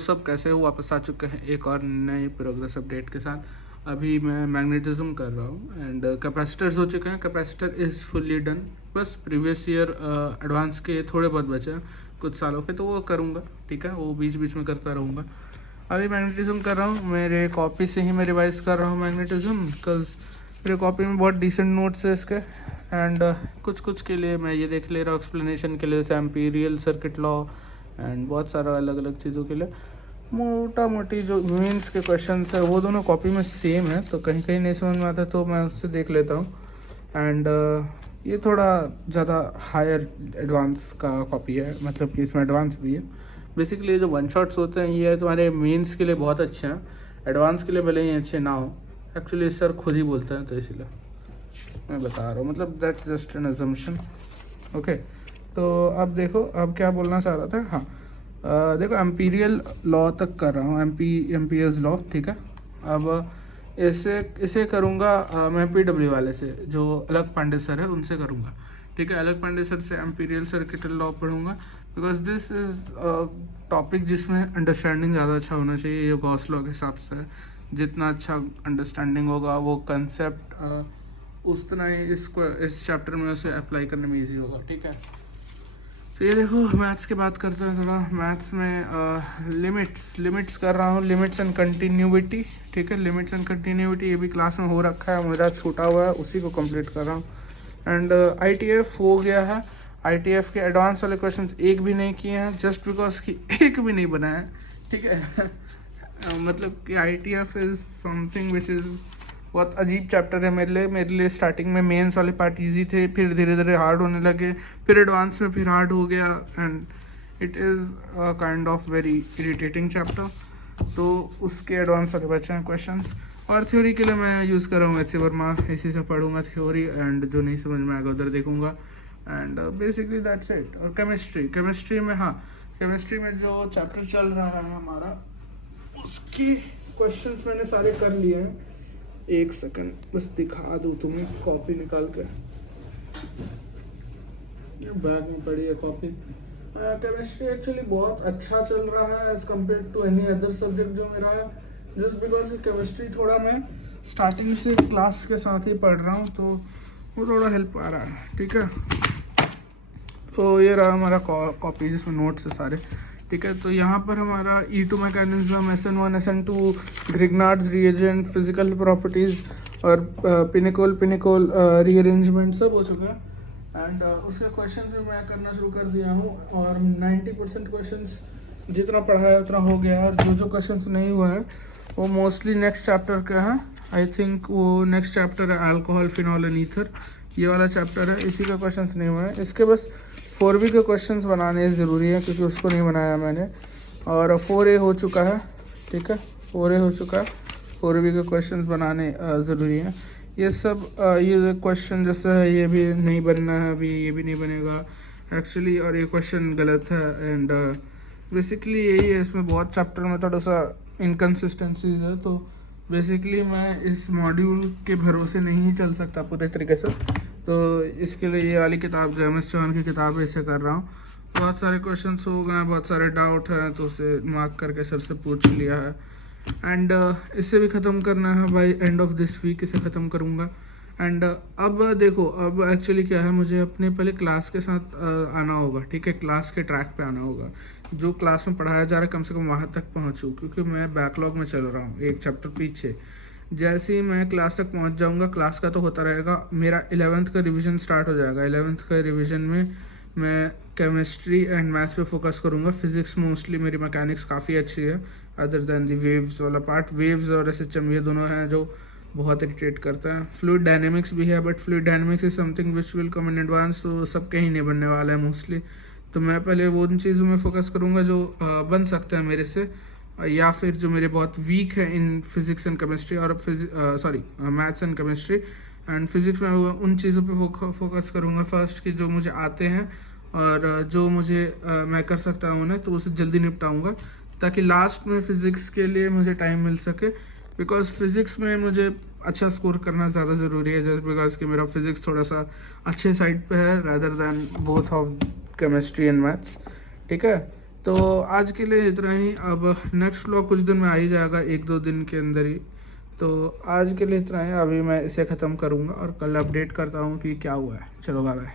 सब कैसे हो, वापस आ चुके हैं एक और नए प्रोग्रेस अपडेट के साथ। अभी मैं मैग्नेटिज्म कर रहा हूँ एंड कैपेसिटर्स हो चुके हैं। Capacitor is fully done. बस प्रीवियस ईयर एडवांस के थोड़े बहुत बचे हैं कुछ सालों के, तो वो करूँगा। ठीक है, वो बीच बीच में करता रहूँगा। अभी मैग्नेटिज्म कर रहा हूँ, मेरे कॉपी से ही मैं रिवाइज कर रहा हूँ मैग्नेटिज्म, बिकॉज मेरे कॉपी में बहुत डिसेंट नोट्स है इसके। एंड कुछ कुछ के लिए मैं ये देख ले रहा हूँ एक्सप्लेनेशन के लिए, जैसे एम्पीरियल सर्किट लॉ एंड बहुत सारा अलग अलग चीज़ों के लिए। मोटा मोटी जो मेंस के क्वेश्चंस है वो दोनों कॉपी में सेम है, तो कहीं कहीं नहीं समझ में आता तो मैं उससे देख लेता हूँ। एंड ये थोड़ा ज़्यादा हायर एडवांस का कॉपी है, मतलब कि इसमें एडवांस भी है। बेसिकली जो वन शॉट्स होते हैं ये तुम्हारे मेंस के लिए बहुत अच्छे हैं, एडवांस के लिए भले ही अच्छे ना हो। एक्चुअली सर खुद ही बोलते हैं, तो इसीलिए मैं बता रहा हूँ, मतलब that's just an assumption. Okay, तो अब देखो, अब क्या बोलना चाह रहा था। हाँ, देखो एम्पीरियल लॉ तक कर रहा हूँ, एम्पियर्स लॉ। ठीक है, अब इसे करूँगा मैं पीडब्ल्यू वाले से, जो अलग पांडे सर है उनसे करूँगा। ठीक है, अलग पांडे सर से एम्पीरियल सर्किट लॉ पढ़ूँगा, बिकॉज दिस इज़ टॉपिक जिसमें अंडरस्टैंडिंग ज़्यादा अच्छा होना चाहिए। ये गॉस लॉ के हिसाब से जितना अच्छा अंडरस्टैंडिंग होगा वो कंसेप्ट उतना ही इस चैप्टर में उसे अप्लाई करने में ईजी होगा। ठीक है, तो ये देखो मैथ्स की बात करते हैं थोड़ा। मैथ्स में लिमिट्स कर रहा हूँ, लिमिट्स एंड कंटिन्यूटी। ठीक है, लिमिट्स एंड कंटिन्यूटी ये भी क्लास में हो रखा है, मेरा छूटा हुआ है, उसी को कंप्लीट कर रहा हूँ। एंड ITF हो गया है। ITF के एडवांस वाले क्वेश्चंस एक भी नहीं किए हैं, जस्ट बिकॉज कि एक भी नहीं बना है। ठीक है मतलब कि ITF is something which is बहुत अजीब चैप्टर है मेरे लिए। स्टार्टिंग में मेंस वाले पार्ट इजी थे, फिर धीरे धीरे हार्ड होने लगे, फिर एडवांस में फिर हार्ड हो गया। And it is kind of very irritating chapter. तो उसके एडवांस वाले बचे हैं क्वेश्चंस। और थ्योरी के लिए मैं यूज़ कर रहा हूँ HC वर्मा, इसी से पढ़ूंगा थ्योरी, एंड जो नहीं समझ में आएगा उधर देखूंगा। And basically that's it. और केमिस्ट्री में, हाँ, केमिस्ट्री में जो चैप्टर चल रहा है हमारा, उसके क्वेश्चंस मैंने सारे कर लिए हैं। एक सेकंड बस दिखा दूँ तुम्हें कॉपी निकाल कर, बैग में पड़ी है कॉपी। केमिस्ट्री एक्चुअली बहुत अच्छा चल रहा है as compare to any other subject जो मेरा है, जस्ट बिकॉज केमिस्ट्री थोड़ा मैं स्टार्टिंग से क्लास के साथ ही पढ़ रहा हूँ, तो वो थोड़ा हेल्प आ रहा है। ठीक है, तो ये रहा हमारा कॉपी जिसमें नोट्स है सारे। ठीक है, तो यहाँ पर हमारा E2 mechanism, SN1 SN2, Grignard's reagent, physical properties और पिनिकोल रीअरेंजमेंट सब हो चुका है। एंड उसके क्वेश्चंस भी मैं करना शुरू कर दिया हूँ, और 90% क्वेश्चंस जितना पढ़ा है उतना हो गया है। और जो क्वेश्चंस नहीं हुए हैं वो मोस्टली नेक्स्ट चैप्टर के हैं। आई थिंक वो नेक्स्ट चैप्टर है अल्कोहल, फिनॉल एंड ईथर, ये वाला चैप्टर है, इसी का क्वेश्चंस नहीं हुआ है। इसके बस 4B के क्वेश्चंस बनाने ज़रूरी है, क्योंकि उसको नहीं बनाया मैंने। और 4A हो चुका है। ठीक है, 4A हो चुका है, 4B के क्वेश्चंस बनाने ज़रूरी हैं। ये सब ये क्वेश्चन जैसे है ये भी नहीं बनना है अभी, ये भी नहीं बनेगा एक्चुअली, और ये क्वेश्चन गलत है। एंड बेसिकली यही है, इसमें बहुत चैप्टर में थोड़ा सा इनकन्सिस्टेंसीज है। तो बेसिकली मैं इस मॉड्यूल के भरोसे नहीं चल सकता पूरे तरीके से, तो इसके लिए ये वाली किताब जो MS चौहान की किताब है इसे कर रहा हूँ। बहुत सारे क्वेश्चंस हो गए हैं, बहुत सारे डाउट हैं, तो उसे मार्क करके सर से पूछ लिया है। एंड इसे भी ख़त्म करना है by end of this week, इसे ख़त्म करूँगा। एंड अब देखो, अब एक्चुअली क्या है, मुझे अपने पहले क्लास के साथ आना होगा। ठीक है, क्लास के ट्रैक पे आना होगा, जो क्लास में पढ़ाया जा रहा है कम से कम वहाँ तक पहुँचूँ, क्योंकि मैं बैकलॉग में चल रहा हूँ एक चैप्टर पीछे। जैसे ही मैं क्लास तक पहुंच जाऊंगा, क्लास का तो होता रहेगा, मेरा 11th का रिवीजन स्टार्ट हो जाएगा। 11th का रिवीजन में मैं केमिस्ट्री एंड मैथ्स पे फोकस करूंगा। फिजिक्स मोस्टली मेरी मैकेनिक्स काफ़ी अच्छी है, अदर दैन दी वेव्स वाला पार्ट। वेव्स और SHM ये दोनों हैं जो बहुत इरिटेट करते हैं। फ्लूइड डायनेमिक्स भी है, but fluid dynamics is something which will come in advance, तो सबके ही नहीं बनने वाला है मोस्टली। तो मैं पहले वो उन चीज़ों में फोकस करूँगा जो बन सकते हैं मेरे से, या फिर जो मेरे बहुत वीक है इन फिजिक्स एंड केमिस्ट्री, और maths and chemistry and physics में उन चीज़ों पे फोकस करूँगा फर्स्ट, कि जो मुझे आते हैं और जो मुझे मैं कर सकता हूँ उन्हें, तो उसे जल्दी निपटाऊँगा, ताकि लास्ट में फ़िज़िक्स के लिए मुझे टाइम मिल सके। बिकॉज फिज़िक्स में मुझे अच्छा स्कोर करना ज़्यादा ज़रूरी है, जस्ट बिकॉज कि मेरा फिज़िक्स थोड़ा सा अच्छे साइड पे है, rather than both of chemistry and maths. ठीक है, तो आज के लिए इतना ही। अब नेक्स्ट व्लॉग कुछ दिन में आ ही जाएगा, 1-2 दिन के अंदर ही। तो आज के लिए इतना ही, अभी मैं इसे ख़त्म करूँगा और कल अपडेट करता हूँ कि क्या हुआ है। चलो बाय बाय।